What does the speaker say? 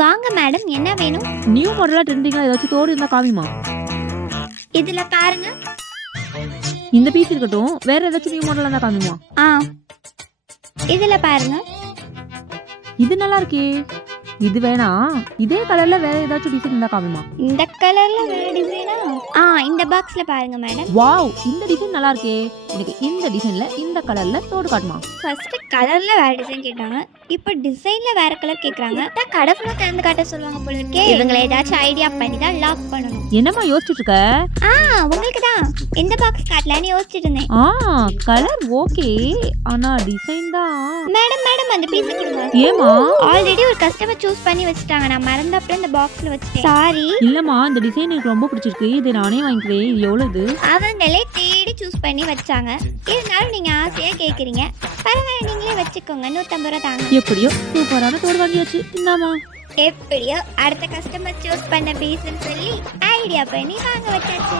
வாங்க மேடம், என்ன வேணும்? நியூ மாடலா ட்ரெண்டிங்கா ஏதாச்சும் தோடு இருந்தா காமிமா. இதுல பாருங்க. இந்த பீஸ் இருக்கட்டும். வேற ஏதாச்சும் நியூ மாடலா இருந்தா காமிமா. ஆ, இதுல பாருங்க. இது நல்லா இருக்கே. இது வேணாம். இதே கலர்ல வேற ஏதாச்சும் டிசைன் இருந்தா காமிமா. இந்த கலர்ல வேற டிசைனா? இந்த பாக்ஸ்ல பாருங்க மேடம். வாவ், இந்த டிசைன் நல்லா இருக்கே. எனக்கு இந்த டிசைன்ல இந்த கலர்ல தோடு காட்டுமா. ஃபர்ஸ்ட் கலர்ல வேற டிசைன் கேட்டாங்க, இப்போ டிசைன்ல வேற கலர் கேக்குறாங்க. கடை ஃபுல்லா திறந்து காட்ட சொல்லுவாங்க போல இருக்கே. இவங்கள ஏதாச்சும் ஐடியா பண்ணி தான் லாக் பண்ணணும். என்னம்மா யோசிச்சுட்டு இருக்க? உங்களுக்கு தான் எந்த பாக்ஸ் காட்டலான்னு யோசிச்சுட்டு இருந்தேன். கலர் ஓகே, ஆனா டிசைன் தான். மேடம் மேடம், அந்த பீஸ் கொடுங்க. ஏமா? ஆல்ரெடி ஒரு கஸ்டமர் சூஸ் பண்ணி வச்சுட்டாங்க, நான் மறந்து அப்படியே இந்த பாக்ஸ்ல வச்சுட்டேன். சாரி. இல்லம்மா, இந்த டிசைன் எனக்கு ரொம்ப பிடிச்சிருக்கு. இது நானே வாங்கிக்கிறேன். இது எவ்வளவு? அவங்களே தேடி சூஸ் பண்ணி வச்சாங்க. இருந்தாலும் நீங்க ஆசையா கேக்குறீங்க. பரவாயில்ல, நீங்களே வச்சுக்கோங்க. 150 ரூபா தாங்க. எப்படியோ சூப்பரான தோடு வாங்கியாச்சு. இந்தாமா. எப்படியோ அடுத்த கஸ்டமர் சூஸ் பண்ண பீஸ்ன்னு சொல்லி ஐடியா பண்ணி வாங்க வச்சாச்சு.